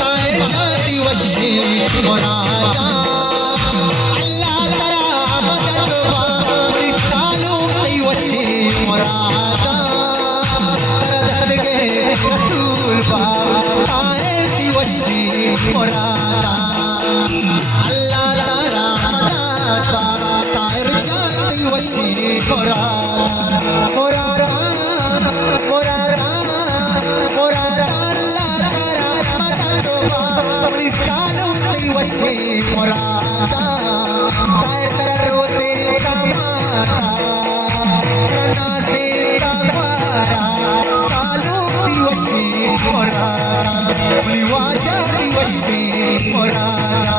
बाहेर जाती वशी मोरादा अल्लाह तारा मदद सालू की वशी मोरादा सदके रसूल बाहेर ती वशी मोरादा अल्लाह तारा मदद बाहेर जाती वशी मोरादा मोरादा मोरादा मोरादा वशी मोरादा तायर रोते कमाता नासे तवारा सालू ती वशी मोरादा वाजा ती वशी मोरादा